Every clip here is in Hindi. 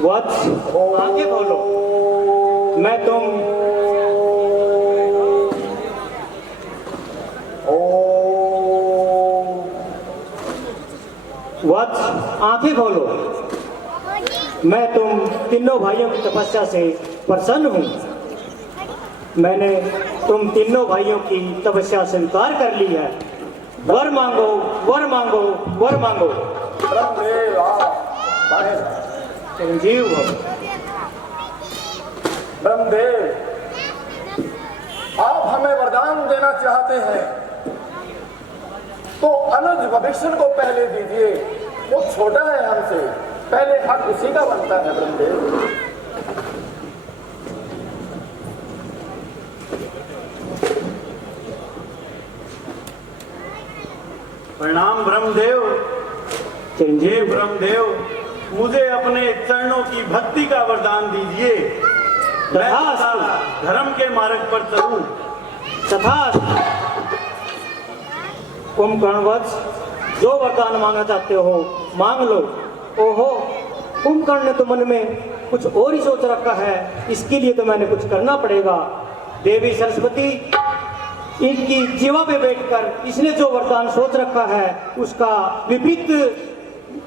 वत्स आगे बोलो। मैं तुम वत्स आंखें खोलो। मैं तुम तीनों भाइयों की तपस्या से प्रसन्न हूँ। मैंने तुम तीनों भाइयों की तपस्या स्वीकार कर ली है। वर मांगो, वर मांगो, वर मांगो। चिरंजीव हो। ब्रह्मदेव, आप हमें वरदान देना चाहते हैं तो अनुज भविष्य को पहले दीजिए। वो छोटा है हमसे, पहले हक उसी का बनता है। ब्रह्मदेव, प्रणाम ब्रह्मदेव। चिरंजीव ब्रह्मदेव, मुझे अपने चरणों की भक्ति का वरदान दीजिए। मैं तथास्तु। धर्म के मार्ग पर चलूं। तथास्तु। कुंभकर्ण, जो वरदान मांगना चाहते हो मांग लो। ओहो, कुंभकर्ण ने तो मन में कुछ और ही सोच रखा है। इसके लिए तो मैंने कुछ करना पड़ेगा। देवी सरस्वती, इनकी जीवा पे बैठकर इसने जो वरदान सोच रखा है उसका विपरीत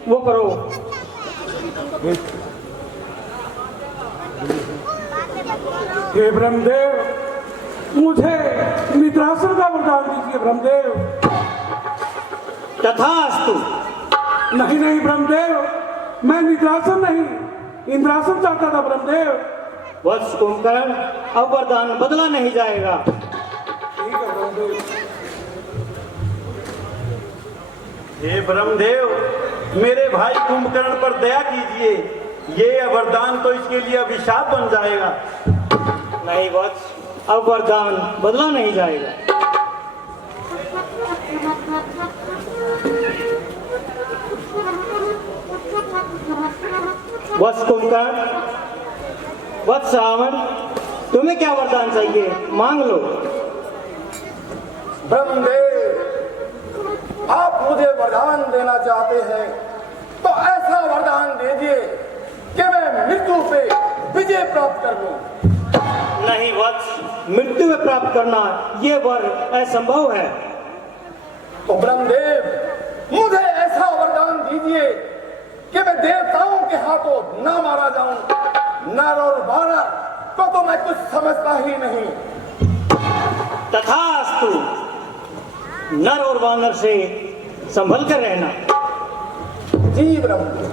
वो करो। हे ब्रह्मदेव, मुझे निद्रासन का वरदान दीजिए। ब्रह्मदेव। तथास्तु। नहीं नहीं ब्रह्मदेव, मैं निद्रासन नहीं, इंद्रासन चाहता था। ब्रह्मदेव। वत्स कुंभकर्ण, अब वरदान बदला नहीं जाएगा। ठीक है ब्रह्मदेव। हे ब्रह्मदेव, मेरे भाई कुंभकर्ण पर दया कीजिए। ये वरदान तो इसके लिए अभिशाप बन जाएगा। नहीं वत्स, अब वरदान बदला नहीं जाएगा। वत्स कुंभकर्ण, वत्स रावण, तुम्हें क्या वरदान चाहिए मांग लो। ब्रह्मदेव, आप मुझे वरदान देना चाहते हैं तो ऐसा वरदान दीजिए कि मैं मृत्यु पे विजय प्राप्त कर लूं। नहीं वत्स, मृत्यु में प्राप्त करना ये वर असंभव है। तो ब्रह्मदेव, मुझे ऐसा वरदान दीजिए कि मैं देवताओं के हाथों न मारा जाऊं। नर और वानर को तो मैं कुछ समझता ही नहीं। तथास्तु। नर और वानर से संभल कर रहना। जी ब्रह्मदेव।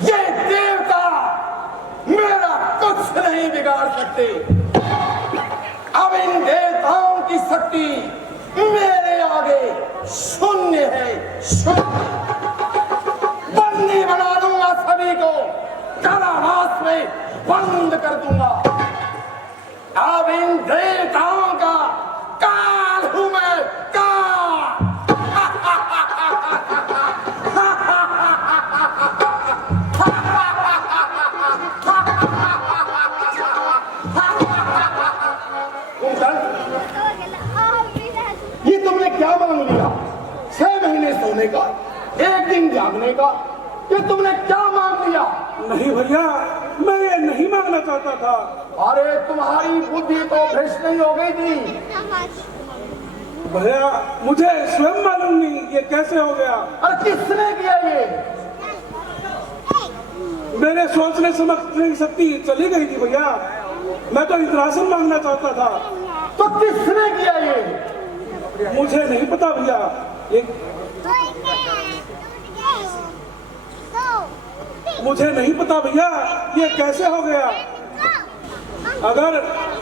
ये देवता मेरा कुछ नहीं बिगाड़ सकते। अब इन देवताओं की शक्ति मेरे आगे शून्य है, शून्य। बंदी बना दूंगा सभी को, कारावास में बंद कर दूंगा। अब इन देवताओं का काल हूं मैं, काल। ये तुमने क्या मांग लिया? 6 महीने सोने का, 1 दिन जागने का, ये तुमने क्या मांग लिया? नहीं भैया, मैं ये नहीं मांगना चाहता था। अरे तुम्हारी बुद्धि तो भ्रष्ट नहीं हो गई थी? भैया, मुझे स्वयं मालूम नहीं ये कैसे हो गया। अरे किसने किया ये? मेरे सोचने समझने की शक्ति चली गई थी भैया। मैं तो इंद्रासन मांगना चाहता था। तो किसने किया ये? मुझे नहीं पता भैया। मुझे नहीं पता भैया ये कैसे हो गया।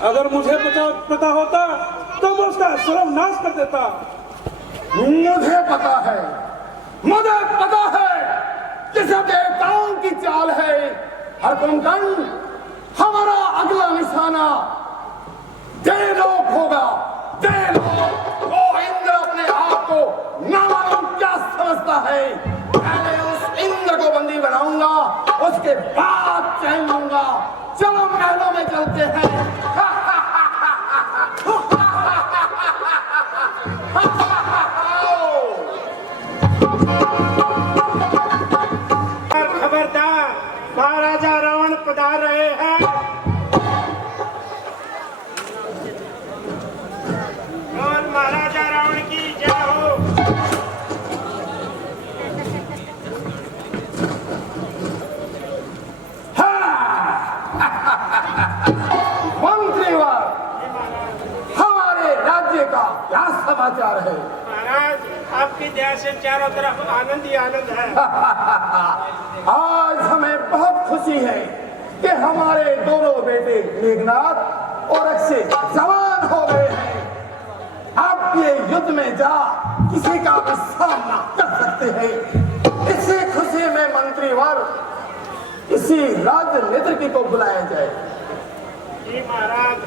अगर मुझे पता होता तो मैं उसका सर्वनाश कर देता। मुझे पता है, मुझे पता है कि सब देवताओं की चाल है। हर कुंभकर्ण, हमारा अगला निशाना देवलोक होगा। देवलोक। वो इंद्र अपने आप को ना मालूम क्या समझता है। पहले उस इंद्र को बंदी बनाऊंगा, उसके बाद चैन लूंगा। चलो महलों में चलते हैं। खबरदार, महाराजा रावण पधार रहे हैं। और महाराजा रावण की जय हो। मंत्रीवर, हमारे राज्य का क्या समाचार है? महाराज, आपकी दया से चारों तरफ आनंद ही आनंद है। आज हमें बहुत खुशी है कि हमारे दोनों बेटे मेघनाथ और अक्षय जवान हो गए हैं। अब ये युद्ध में जा किसी का भी सामना कर सकते हैं। इसी खुशी में मंत्रीवर किसी राजनीति को बुलाया जाए। जी महाराज,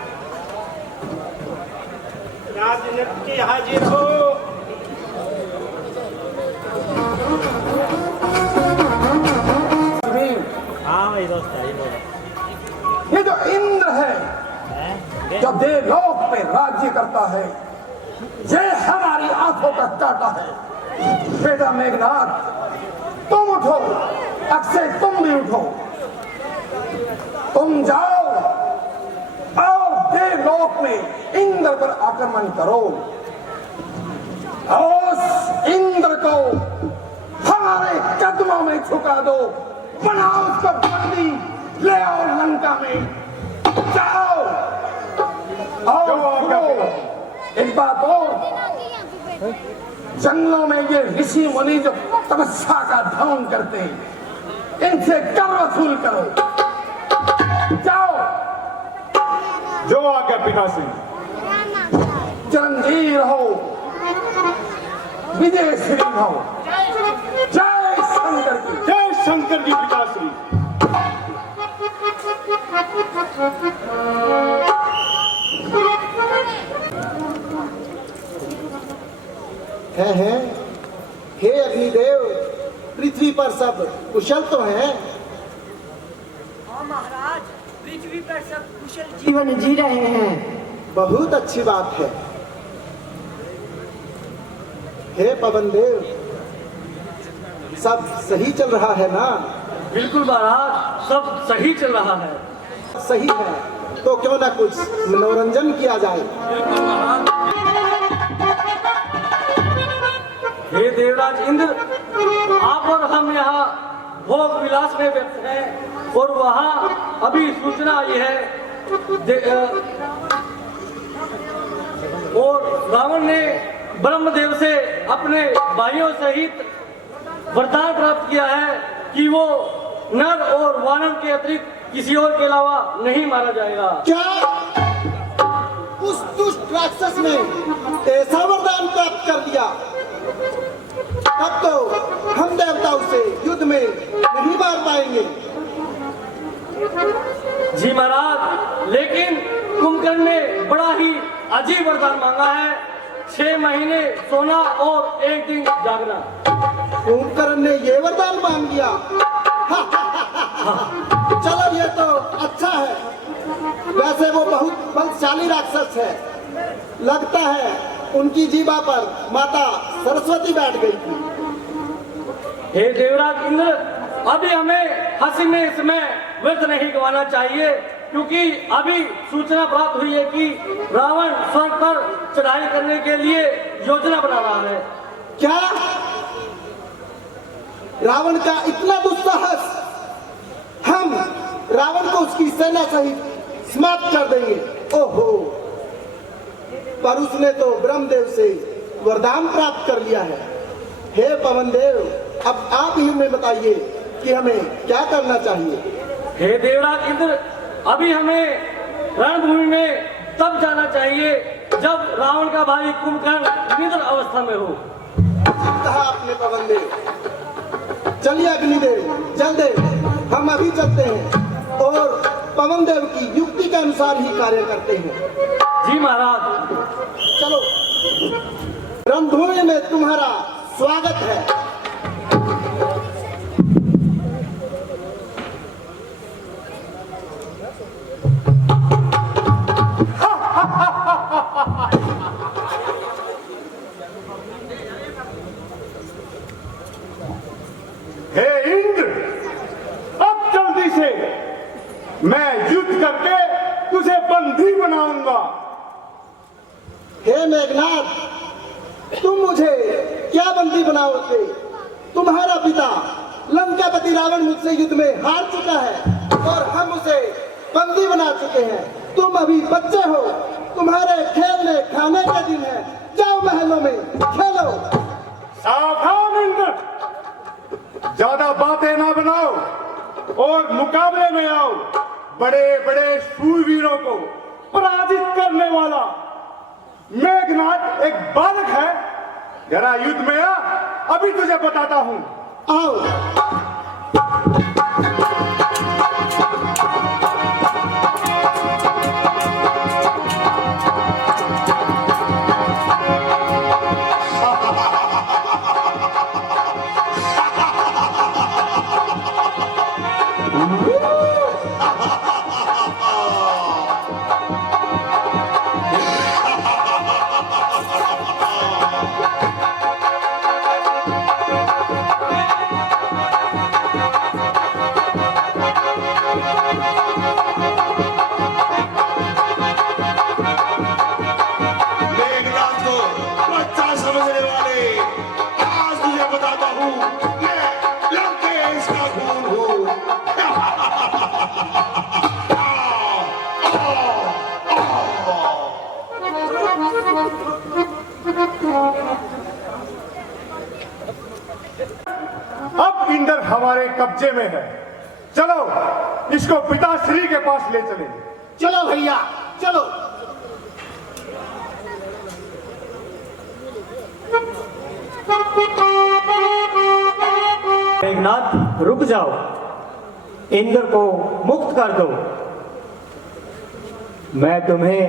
राजनीति की हाजिर हो। ये जो इंद्र है, जो देवलोक पे राज्य करता है, ये हमारी आंखों का काटा है। बेटा मेघनाथ, तुम उठो, अक्षय तुम भी उठो। तुम जाओ और देवलोक में इंद्र पर आक्रमण करो। उस इंद्र को हमारे कदमों में झुका दो। बनाओ उसको बंदी, ले आओ लंका में। जाओ और सुनो, एक बात और, जंगलों में ये ऋषि मुनि जो तपस्या का ढोंग करते हैं, इनसे कर वसूल करो। जाओ। जो आज्ञा पिताश्री। चिरंजीव हो, विजय श्री हो। जय शंकर की। जय शंकर जी पिताश्री। हैं हे अग्निदेव, पृथ्वी पर सब कुशल तो हैं? हाँ महाराज, पृथ्वी पर सब कुशल जीवन जी रहे हैं। बहुत अच्छी बात है। हे पवन देव, सब सही चल रहा है ना? बिल्कुल महाराज, सब सही चल रहा है। सही है तो क्यों ना कुछ मनोरंजन किया जाए। बिल्कुल महाराज। हे देवराज इंद्र, आप और हम यहाँ भोग विलास में व्यस्त हैं और वहाँ अभी सूचना आई है और रावण ने ब्रह्मदेव से अपने भाइयों सहित वरदान प्राप्त किया है कि वो नर और वानर के अतिरिक्त किसी और के अलावा नहीं मारा जाएगा। क्या उस दुष्ट राक्षस ने ऐसा वरदान प्राप्त कर लिया? तब तो हम देवता उसे युद्ध में नहीं मार पाएंगे। जी महाराज, लेकिन कुंभकर्ण ने बड़ा ही अजीब वरदान मांगा है। 6 महीने सोना और 1 दिन जागना। कुंभकर्ण ने ये वरदान मांग लिया। चलो ये तो अच्छा है। वैसे वो बहुत बलशाली राक्षस है। लगता है उनकी जीभा पर माता सरस्वती बैठ गई थी। हे देवराज इंद्र, अभी हमें हंसी में इसमें व्यर्थ नहीं गंवाना चाहिए, क्योंकि अभी सूचना प्राप्त हुई है कि रावण स्वर्ग पर चढ़ाई करने के लिए योजना बना रहा है। क्या रावण का इतना दुस्साहस? हम रावण को उसकी सेना सहित समाप्त कर देंगे। ओहो, पर उसने तो ब्रह्मदेव से वरदान प्राप्त कर लिया है। हे पवन देव, अब आप ही हमें बताइए कि हमें क्या करना चाहिए। हे देवराज इंद्र, अभी हमें रणभूमि में तब जाना चाहिए जब रावण का भाई कुंभकर्ण निद्र अवस्था में हो। कहा आपने पवन देव। चलिए अग्निदेव, जलदेव, हम अभी चलते हैं और पवन देव की युक्ति के अनुसार ही कार्य करते हैं। जी महाराज। चलो, रणभूमि में तुम्हारा स्वागत है। मैं युद्ध करके तुझे बंदी बनाऊंगा। हे मेघनाथ, तुम मुझे क्या बंदी बनाओगे? तुम्हारा पिता लंकापति रावण मुझसे युद्ध में हार चुका है और हम उसे बंदी बना चुके हैं। तुम अभी बच्चे हो, तुम्हारे खेलने खाने का दिन है। जाओ महलों में खेलो। सावधान इंद्र, ज्यादा बातें ना बनाओ और मुकाबले में आओ। बड़े बड़े शूरवीरों को पराजित करने वाला मेघनाथ एक बालक है। जरा युद्ध में आ, अभी तुझे बताता हूं। आओ। अब इंद्र हमारे कब्जे में है। चलो इसको पिताश्री के पास ले चले। चलो भैया चलो। मेघनाथ रुक जाओ, इंद्र को मुक्त कर दो। मैं तुम्हें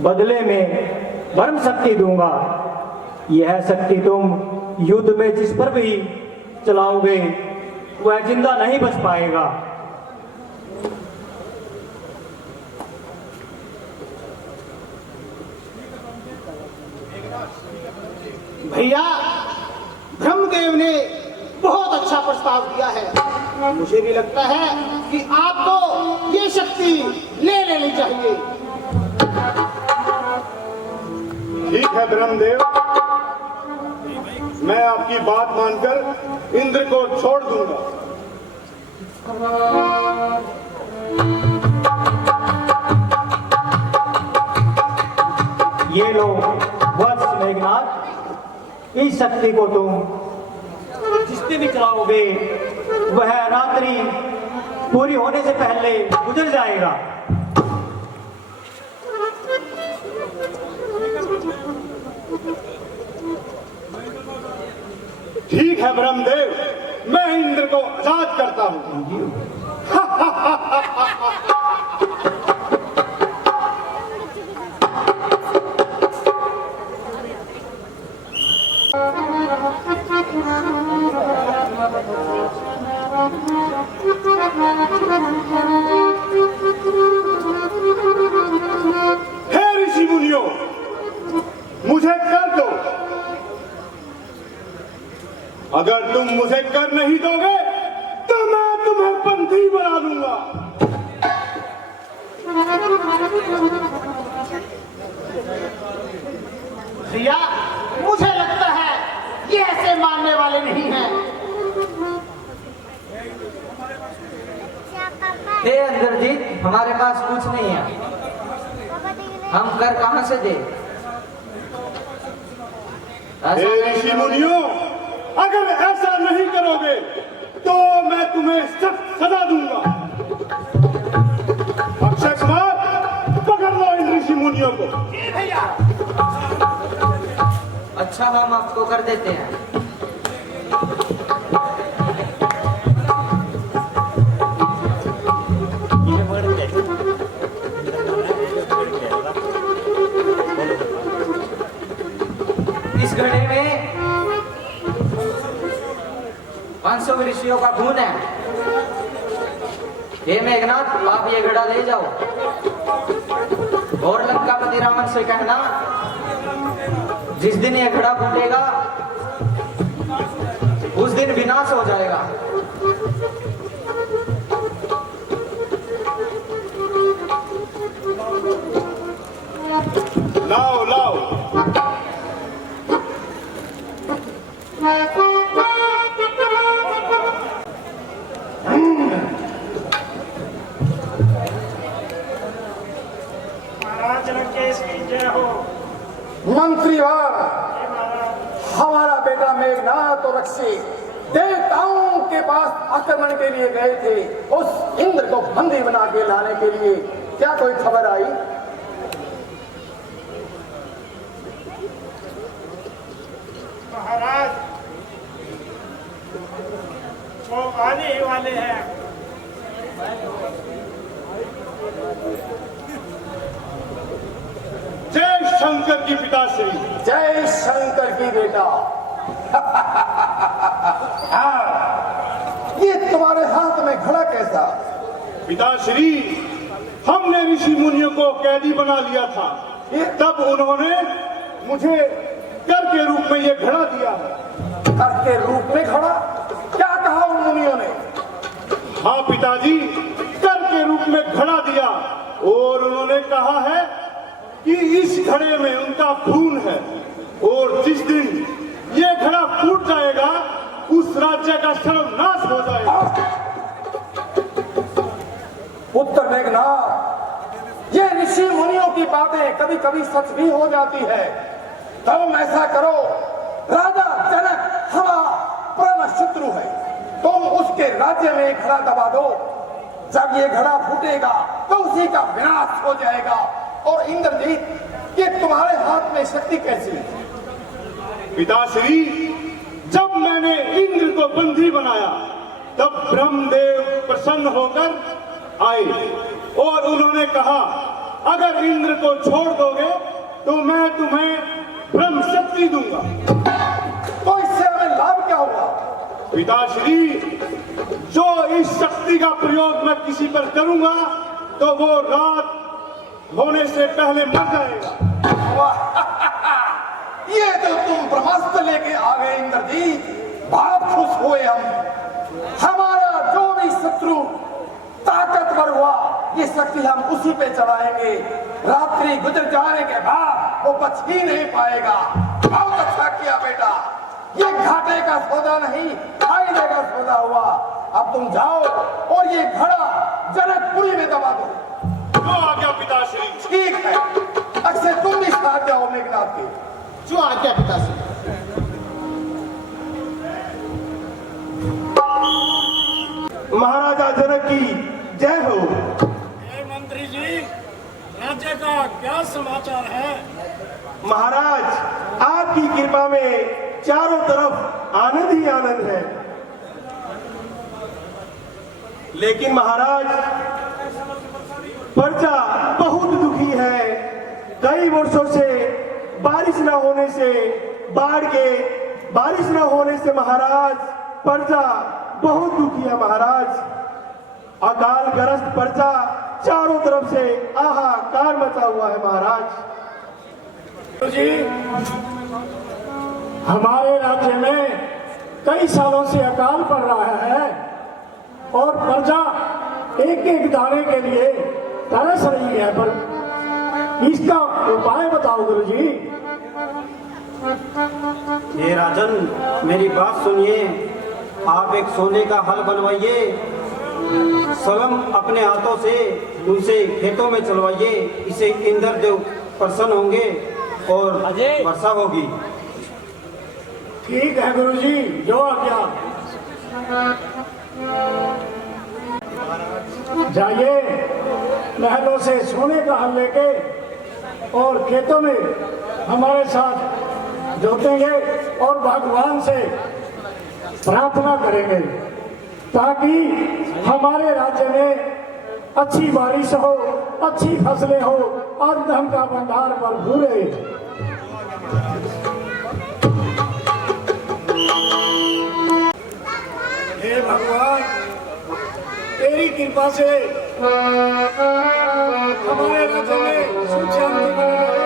बदले में परम शक्ति दूंगा। यह शक्ति तुम युद्ध में जिस पर भी चलाओगे वह जिंदा नहीं बच पाएगा। भैया, ब्रह्मदेव ने बहुत अच्छा प्रस्ताव दिया है। मुझे भी लगता है कि आपको ये शक्ति ले लेनी चाहिए। ठीक है ब्रह्मदेव, मैं आपकी बात मानकर इंद्र को छोड़ दूंगा। ये लो वत्स मेघनाथ, इस शक्ति को तुम जिस पे भी चलाओगे वह रात्रि पूरी होने से पहले गुजर जाएगा। ठीक है ब्रह्मदेव, मैं इंद्र को आजाद करता हूं। हे ऋषि मुनियों, मुझे कर दो। अगर तुम मुझे कर नहीं दोगे तो मैं तुम्हें बंदी बना लूंगा। भैया, मुझे लगता है ये ऐसे मानने वाले नहीं हैं। हे इंद्रजीत, हमारे पास कुछ नहीं है, हम कर कहां से दे? हे ऋषि मुनियों, अगर ऐसा नहीं करोगे तो मैं तुम्हें सख्त सजा दूंगा। अक्षय कुमार, पकड़ लो इन ऋषि मुनियों को। भैया, अच्छा, हम आपको कर देते हैं। इस घड़े में 500 ऋषियों का खून है। हे मेघनाथ, आप ये घड़ा ले जाओ और लंकापति रावण से कहना, जिस दिन ये घड़ा फूटेगा उस दिन विनाश हो जाएगा। मंत्रीवार, हमारा बेटा मेघनाथ और अक्षय देवताओं के पास आक्रमण के लिए गए थे, उस इंद्र को बंदी बना के लाने के लिए। क्या कोई खबर आई? महाराज, वो आने ही वाले हैं। जय शंकर की पिताश्री। जय शंकर की बेटा। हाँ, ये तुम्हारे हाथ में घड़ा कैसा? पिताश्री, हमने ऋषि मुनियों को कैदी बना लिया था, तब उन्होंने मुझे कर के रूप में ये घड़ा दिया। कर के रूप में घड़ा? क्या कहा उन मुनियों ने? हाँ पिताजी, कर के रूप में घड़ा दिया, और उन्होंने कहा है कि इस घड़े में उनका खून है, और जिस दिन ये घड़ा फूट जाएगा उस राज्य का सर्वनाश हो जाएगा। पुत्र मेघनाथ, ये ऋषि मुनियों की बातें कभी कभी सच भी हो जाती है। तुम ऐसा करो, राजा जनक हमारा परम शत्रु है, तुम उसके राज्य में घड़ा दबा दो। जब ये घड़ा फूटेगा तो उसी का विनाश हो जाएगा। और इंद्रजीत, ये तुम्हारे हाथ में शक्ति कैसी है? पिताश्री, जब मैंने इंद्र को बंदी बनाया तब ब्रह्मदेव प्रसन्न होकर आए, और उन्होंने कहा अगर इंद्र को छोड़ दोगे तो मैं तुम्हें ब्रह्म शक्ति दूंगा। तो इससे हमें लाभ क्या होगा? पिताश्री, जो इस शक्ति का प्रयोग मैं किसी पर करूंगा तो वो रात होने से पहले मर जाएगा। ये तो तुम ब्रह्मास्त्र लेके आ गए इंद्रजीत, बहुत खुश हुए हम। हमारा जो भी शत्रु ताकतवर हुआ, ये शक्ति हम उसी पे चलाएंगे। रात्रि गुजर जाने के बाद वो बच ही नहीं पाएगा। बहुत अच्छा किया बेटा, ये घाटे का सौदा नहीं, फायदे का सौदा हुआ। अब तुम जाओ और ये घड़ा जनकपुरी में दबा दो। जो आज्ञा पिताश्री। ठीक है, अक्षय तुम भी साथ जाओ मेघनाथ के। जो आज्ञा पिताश्री। महाराजा जनक की जय हो। मंत्री जी, राज्य का क्या समाचार है? महाराज, आपकी कृपा में चारों तरफ आनंद ही आनंद है। लेकिन महाराज, प्रजा बहुत दुखी है। कई वर्षों से बारिश न होने से, बारिश न होने से महाराज प्रजा बहुत दुखी है। महाराज, अकाल ग्रस्त प्रजा चारों तरफ से हाहाकार मचा हुआ है। महाराज जी, हमारे राज्य में कई सालों से अकाल पड़ रहा है और प्रजा एक एक दाने के लिए तरस रही है, पर इसका उपाय बताओ गुरु जी। हे राजन, मेरी बात सुनिए। आप एक सोने का हल बनवाइए, स्वयं अपने हाथों से उनसे खेतों में चलवाइए। इसे इंद्रदेव प्रसन्न होंगे और वर्षा होगी। ठीक है गुरु जी, जो आज्ञा। जाइए, महलों से सोने का हल लेके और खेतों में हमारे साथ जोतेंगे और भगवान से प्रार्थना करेंगे ताकि हमारे राज्य में अच्छी बारिश हो, अच्छी फसलें हो और धन का भंडार भरपूर रहे। हे भगवान, तेरी कृपा से हमारे राज्य में सुख शांति बनी रहे।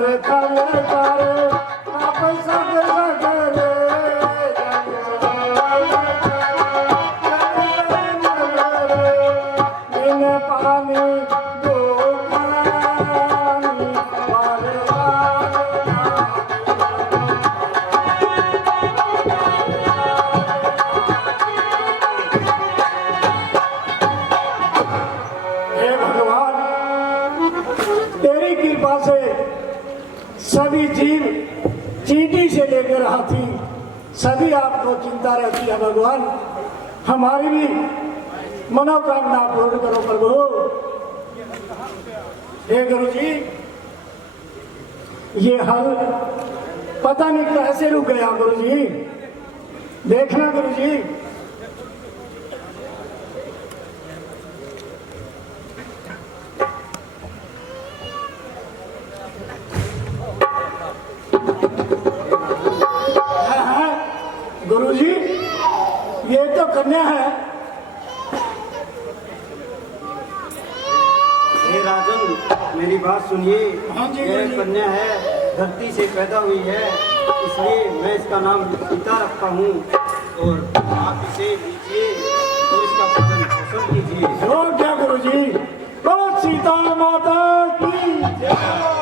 कर थल कर आप सग सगरे बिन पानी दो पानी बार हे भगवान, तेरी कृपा से सभी जीव चींटी से लेकर हाथी सभी आपको चिंता रहती है भगवान। हमारी भी मनोकामना पूर्ण करो प्रभु। हे गुरु जी, ये हल पता नहीं कैसे रुक गया गुरु जी, देखना गुरु जी। गुरु जी, ये तो कन्या है। हे राजन, मेरी बात सुनिए। हाँ जी, यह बोलिए। कन्या है, धरती से पैदा हुई है, इसलिए मैं इसका नाम सीता रखता हूँ। और आप इसे लीजिए और इसका पालन पोषण कीजिए। जो क्या गुरु जी, बोलो सीता माता की जय।